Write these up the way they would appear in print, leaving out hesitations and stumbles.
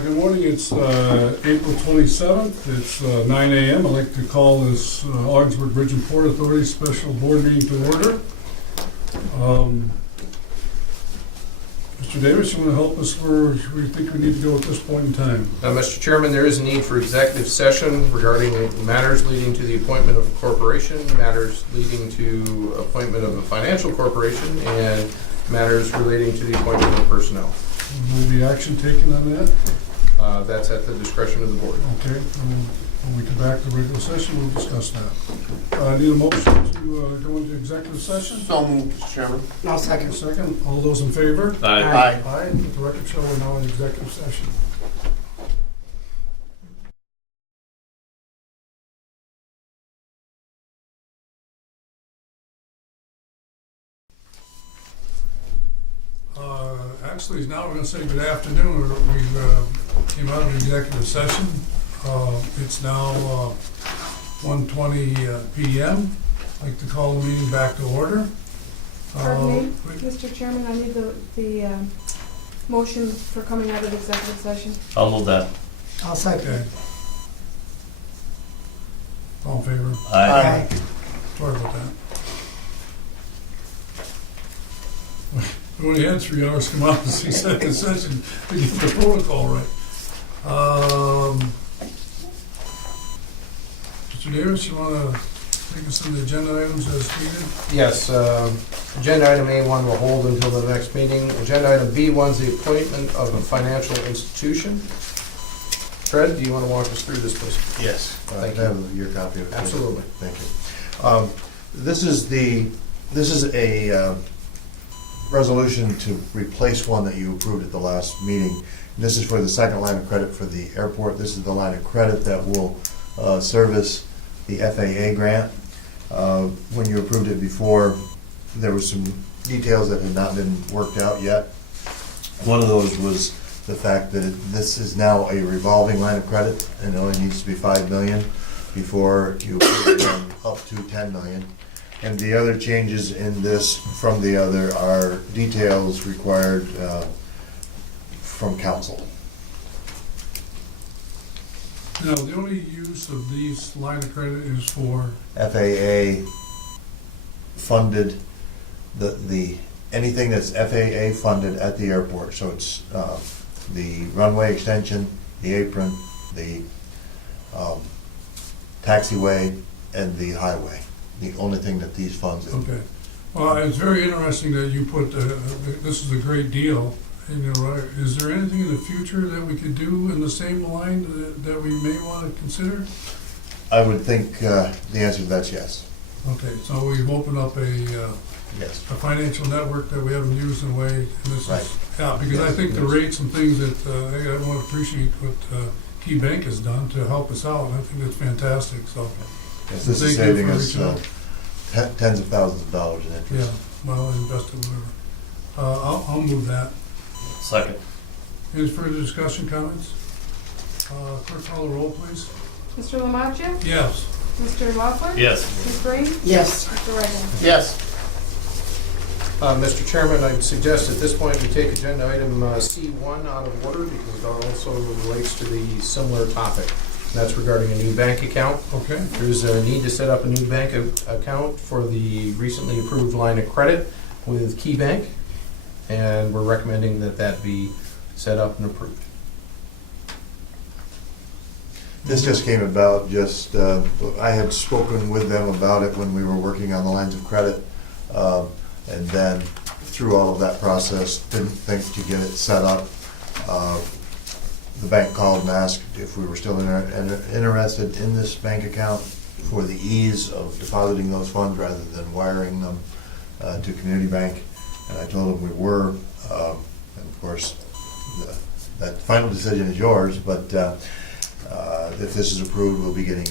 Good morning. It's April 27th. It's 9 a.m. I'd like to call this Ogdensburg Bridge and Port Authority Special Board Meeting to order. Mr. Davis, you want to help us where we think we need to go at this point in time? Mr. Chairman, there is a need for executive session regarding matters leading to the appointment of a corporation, matters leading to appointment of a financial corporation, and matters relating to the appointment of personnel. Will be action taken on that? That's at the discretion of the board. Okay. When we come back to regular session, we'll discuss that. I need a motion to go into executive session. So moved, Mr. Chairman. I'll second. Second. All those in favor? Aye. Aye. Let the record show we're now in executive session. Actually, now we're going to say good afternoon. We came out of executive session. It's now 1:20 p.m. I'd like to call the meeting back to order. Pardon me, Mr. Chairman, I need the motion for coming out of executive session. I'll move that. I'll second. Okay. All in favor? Aye. Sorry about that. We only had 3 hours to come out and see second session to get the protocol right. Mr. Davis, you want to take us through the agenda items as stated? Yes, agenda item A1 will hold until the next meeting. Agenda item B1 is the appointment of a financial institution. Fred, do you want to walk us through this, please? Yes. Thank I you. have your copy of it. Absolutely. Thank you. This is a resolution to replace one that you approved at the last meeting. This is for the second line of credit for the airport. This is the line of credit that will service the FAA grant. When you approved it before, there were some details that had not been worked out yet. One of those was the fact that this is now a revolving line of credit and it only needs to be $5 million before you approve it up to $10 million. And the other changes in this from the other are details required from council. Now, the only use of these line of credit is for, FAA funded, anything that's FAA funded at the airport. So it's the runway extension, the apron, the taxiway, and the highway. The only thing that these funds in. okay. Well, it's very interesting that you put, this is a great deal. And you're right. Is there anything in the future that we could do in the same line that we may want to consider? I would think the answer to that's yes. Okay, so we've opened up a Yes. financial network that we haven't used in a way, and this Right. is, yeah, because I think the rates and things that, I want to appreciate what Key Bank has done to help us out, and I think that's fantastic, so, Yes, this is Thank you saving for us reaching out. tens of thousands of dollars in yeah, interest. well invested, whatever. I'll move that. Second. Any further discussion, comments? Clerk, call the roll, please. Mr. Lamacchia? Yes. Mr. Loeffler? Yes. Ms. Green? Yes. Mr. Reagan? Yes. Mr. Chairman, I'd suggest at this point we take agenda item C1 out of order because it also relates to the similar topic. That's regarding a new bank account. Okay. There's a need to set up a new bank account for the recently approved line of credit with Key Bank, and we're recommending that that be set up and approved. This just came about I had spoken with them about it when we were working on the lines of credit. And then through all of that process, didn't think to get it set up. The bank called and asked if we were still interested in this bank account for the ease of depositing those funds rather than wiring them to Community Bank. And I told them we were. And of course, that final decision is yours, but if this is approved, we'll be getting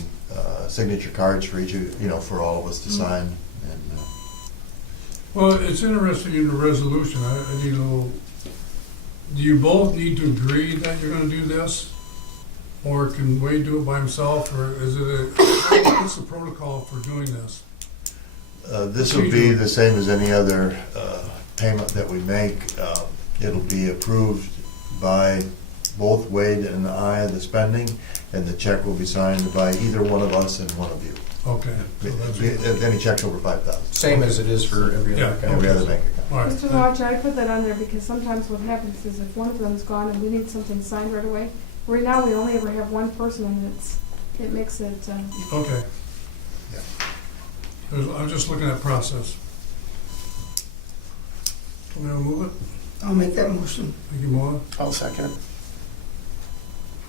signature cards for each of, for all of us to sign. And Well, it's interesting in the resolution, I need a little, do you both need to agree that you're gonna do this? Or can Wade do it by himself, or is it what's the protocol for doing this? This will be the same as any other payment that we make. It'll be approved by both Wade and I the spending, and the check will be signed by either one of us and one of you. Okay. So that's- Any checks over 5,000, Same as it is for every Yeah. other account. every other bank account. All right. Mr. Lodge, I put that on there because sometimes what happens is if one of them's gone and we need something signed right away, right now we only ever have one person and it makes it, Okay. Yeah. I'm just looking at process. Can we move it? I'll make that motion. Thank you, Moa. I'll second.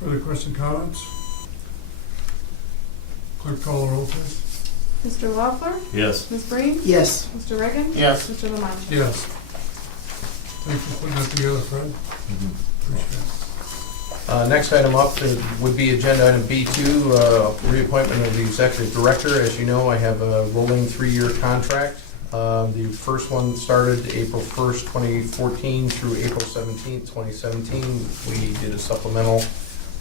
Further question, comments? Clerk call the roll, please. Mr. Loeffler, Yes. Ms. Breen, Yes. Mr. Reagan. Yes. Mr. Lamont. Yes. Thanks for putting that together, Fred. Mhm. Appreciate it. Next item up would be agenda item B2, reappointment of the executive director. As you know, I have a rolling 3-year contract. The first one started April 1st, 2014 through April 17th, 2017. We did a supplemental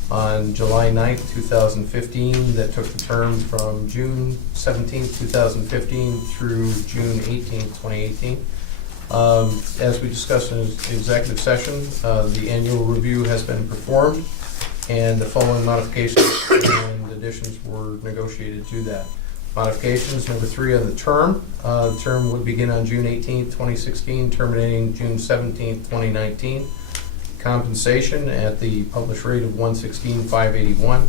on July 9th, 2015 that took the term from June 17th, 2015 through June 18th, 2018. As we discussed in executive session, the annual review has been performed, and the following modifications and additions were negotiated to that. Modifications, number 3 on the term. The term would begin on June 18th, 2016, terminating June 17th, 2019. Compensation at the published rate of $116,581,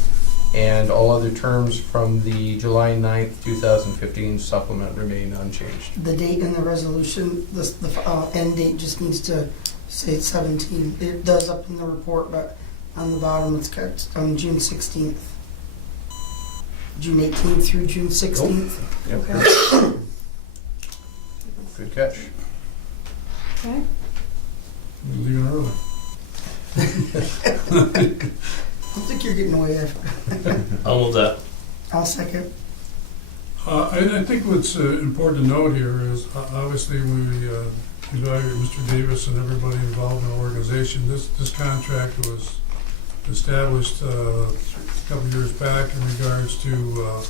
and all other terms from the July 9th, 2015 supplement remain unchanged. The date in the resolution, the end date just needs to say 17. It does up in the report, but on the bottom it's got June 16th. June 18th through June 16th. Okay. Good catch. Okay. We're leaving early. I don't think you're getting away after. I'll move that. I'll second. I think what's important to note here is, obviously, we evaluate Mr. Davis and everybody involved in the organization. This contract was established a couple of years back in regards to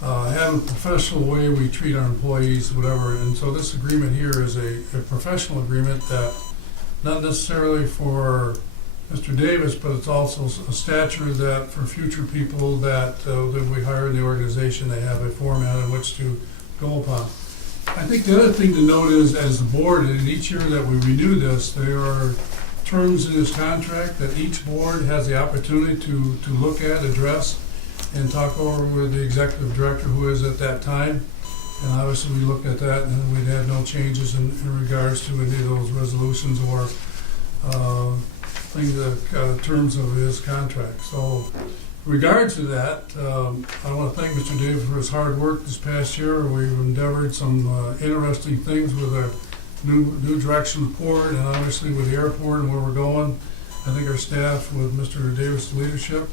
having a professional way we treat our employees, whatever. And so this agreement here is a professional agreement that, not necessarily for Mr. Davis, but it's also a stature that for future people that we hire in the organization, they have a format in which to go upon. I think the other thing to note is, as the board, in each year that we renew this, there are terms in this contract that each board has the opportunity to look at, address, and talk over with the executive director who is at that time. And obviously, we looked at that, and we'd had no changes in regards to any of those resolutions or things that terms of his contract. So, in regards to that, I want to thank Mr. Davis for his hard work this past year. We've endeavored some interesting things with our new direction of the port, and obviously with the airport and where we're going. I think our staff, with Mr. Davis' leadership,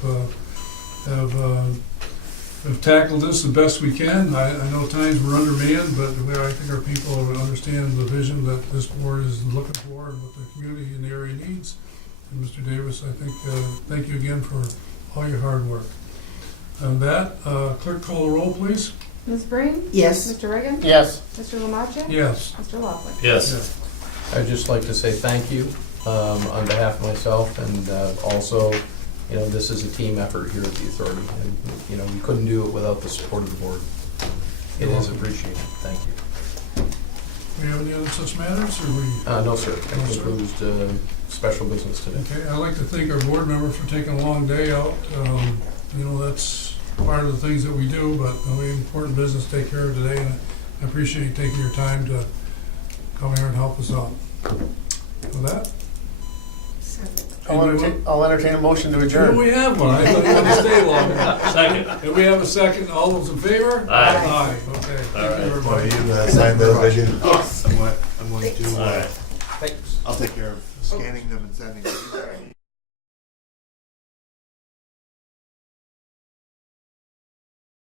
have tackled this the best we can. I know times we're undermanned, but I think our people understand the vision that this board is looking for and what the community in the area needs. And Mr. Davis, I think, thank you again for all your hard work. And that, clerk call the roll, please. Ms. Breen, Yes. Mr. Reagan. Yes. Mr. Lamont. Yes. Mr. Loeffler. Yes. I'd just like to say thank you on behalf of myself, and also, you know, this is a team effort here at the authority, and, you know, we couldn't do it without the support of the board. It You're is welcome. appreciated. Thank you. Do we have any other such matters, or we? No, sir. That No, sir. concludes special business today. Okay, I'd like to thank our board member for taking a long day out. You know, that's part of the things that we do, but we have important business to take care of today, and I appreciate you taking your time to come here and help us out. With that? I'll entertain a motion to Do adjourn. we have one? I thought you were going to stay longer. Second. Do we have a second? All those in favor? Aye. Aye, okay. All Thank you, right. everybody. You sign those, did you? Yes. I'm going to, All right. Thanks. I'll take care of scanning them and sending them.